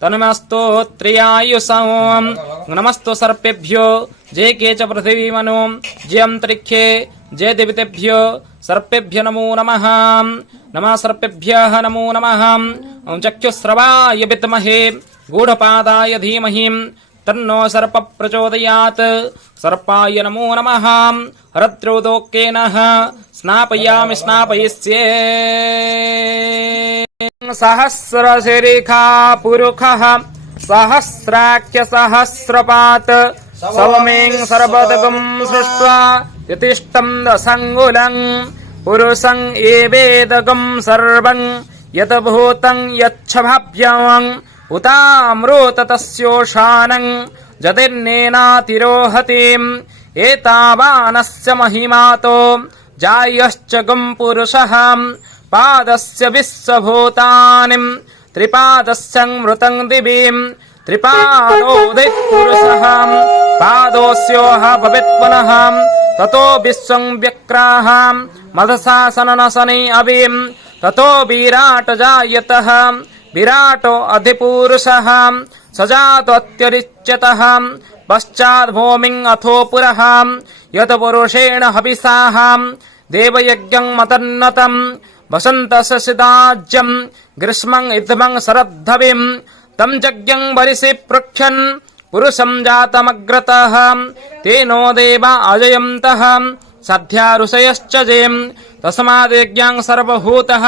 तन्मस्तोत्रियायुषं नमस्तु सर्पेभ्यो जे के च पृथिवी मनो जे अंतरिक्षे जे देवतेभ्यो सर्पेभ्यो नमो नमः। नमः सर्पेभ्यः नमो नमः। चक्षुस्रवाय विद्महे गूढ़पादाय धीमहि तन्नो सर्प प्रचोदयात्। सर्पाय नमो नमः। रत्रोदोकेन स्नापयामि स्नापयिष्ये। सहस्रशिरेखा पुरुषः सहस्राख्य सहस्रपात् सवमें सर्वतगं सृष्ट्वा यतिष्ठं दशङ्गुलं पुरुषं एवेदगं सर्वं यत् भूतं यच्छभाभ्यं उतामृत तस्योशानं जतिर्नेनातिरोहतिम् एतावानस्य महिमातो जायश्च गं पुरुषः पादस्य विश्वभूतानिं त्रिपादस्य मृतं दिवीं त्रिपादोदित्पुरुषः पादोऽस्योह भवेत् पुनः ततो विश्वं व्यक्राः मदशासननशने अविं ततो विराट जायतः विराटो अधिपुरुषः सजातोऽत्यरिच्यतः पश्चात् भूमिं अथो पुरः यत् पुरुषेण हविषाः देवयज्ञं मतन्नतं वसन्तस्य सिदाज्यं ग्रीष्मं इद्धमं शरद्धविं तं यज्ञं वरिषि पृक्षन् पुरुषं जातमग्रतः तेनो देवा अजयन्तः सद्या ऋषयश्च जेम् तस्माद्यज्ञं सर्वभूतः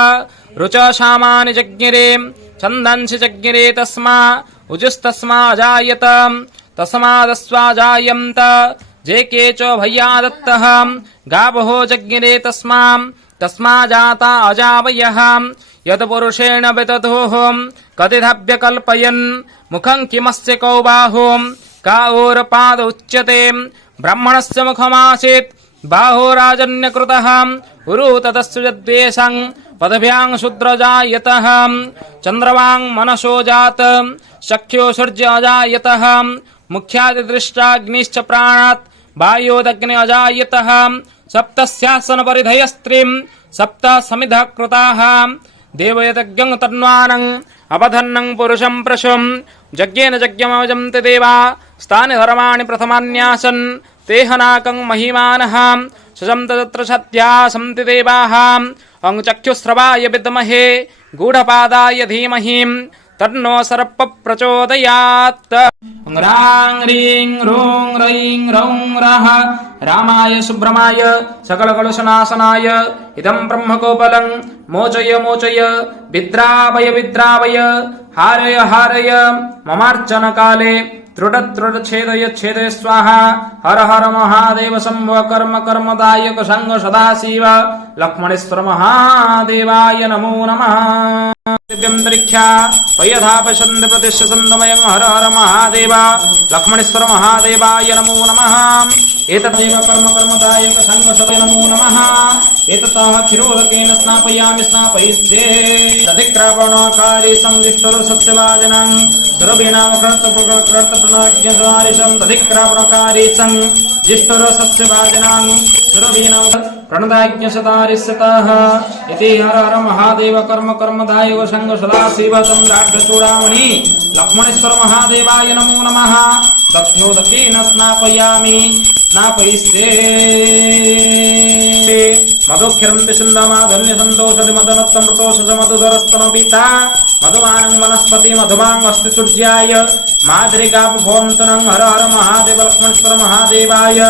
ऋचसामानि जज्ञिरे छन्दंसि जज्ञिरे तस्मा उजुस्तस्मा अजायत तस्मादस्वाजायन्त जे के च भय्यादत्तः गावहो जज्ञिरे तस्मा जाता अजावयः यत् पुरुषेण विततोः कतिधव्यकल्पयन् मुखं किमस्य कौ बाहो काओरपाद उच्यते ब्राह्मणस्य मुखमासीत् बाहोराजन्यकृतः उरु ततस्य यद्वेषं पदभ्यां शूद्रजायतः चन्द्रवां मनसो जात सख्यो सूर्य अजायतः मुख्यादिदृष्टाग्निश्च प्राणात् वायोदग्नि अजायतः सप्तस्यासन परिधयस्त्रीं सप्त समिधः कृताः देवयज्ञं तन्वानं अवधन्नं पुरुषं प्रशुं यज्ञेन यज्ञमवजन्ति देवा स्थानि धर्माणि प्रथमान्यासन् तेहनाकं महिमानः सजन्त तत्र सत्या सन्ति देवाः चक्षुस्रवाय विद्महे गूढ़पादाय धीमहि तन्नो सर्प प्रचोदयात्। ह्रां ह्रीं ह्रूं रैं रौं रः रामाय सुब्रह्माय सकलकलुषनाशनाय इदं ब्रह्मगोपालं मोचय मोचय विद्रावय विद्रावय हारय हारय ममार्चनकाले त्रुट त्रुट छेदय छेदय स्वाहा। हर हर महादेव शंभो कर्म कर्मदायक संग सदाशिव लक्ष्मणेश्वर महादेवाय नमो नमः। दिव्यंतरिक्षा पयधा पश्यन्ति प्रतिष्ठसन्दमयं हर हर महादेव लक्ष्मणेश्वर महादेवाय नमो नमः। एतदेव कर्म कर्मदायक संग सदय नमो नमः। एततः क्षीरोदकेन स्नापयामि स्नापयिष्ये। तदिक्रापणकारी संविष्टुर सत्यवादिनं सुरभिनाम कृतप्रणज्ञसवारिशं तदिक्रापणकारी संविष्टुर सत्यवादिनं सुरभिनाम प्रणदाज्ञसतारिष्यतः इति हर हर महादेव कर्म कर्मदायक संग सदाशिव चन्द्रार्धचूडामणि लक्ष्मणेश्वर महादेवाय नमो नमः। दध्योदकेन स्नापयामि स्नापयिष्ये। मधुक्षरं विसिन्धमाधन्य सन्तोषति मदनत्तमृतोषस मधुधरस्तनपिता मधुमानं वनस्पति मधुमां अस्ति सूर्याय माद्रिकापभोन्तनं हर हर महादेव लक्ष्मणेश्वर महादेवाय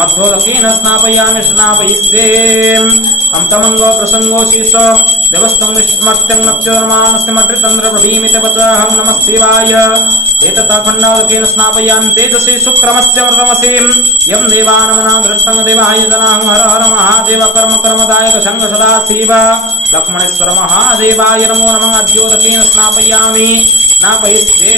मध्योदकेन स्नापयामि स्नापयिष्ये। तमङ्गो प्रसङ्गो शीर्ष देवस्तं विस्मर्त्यं नच्चर्मानस्य मट्रितन्द्र प्रभीमितवचहं नमः शिवाय। एतत् खण्डादकेन स्नापयामि तेजसि शुक्रमस्य वर्तमसि यं देवानमना दृष्टं देवाय जनां हर हर महादेव कर्म कर्मदायक संग सदाशिव लक्ष्मणेश्वर महादेवाय नमो नमः। अद्योदकेन स्नापयामि स्नापयिष्ये।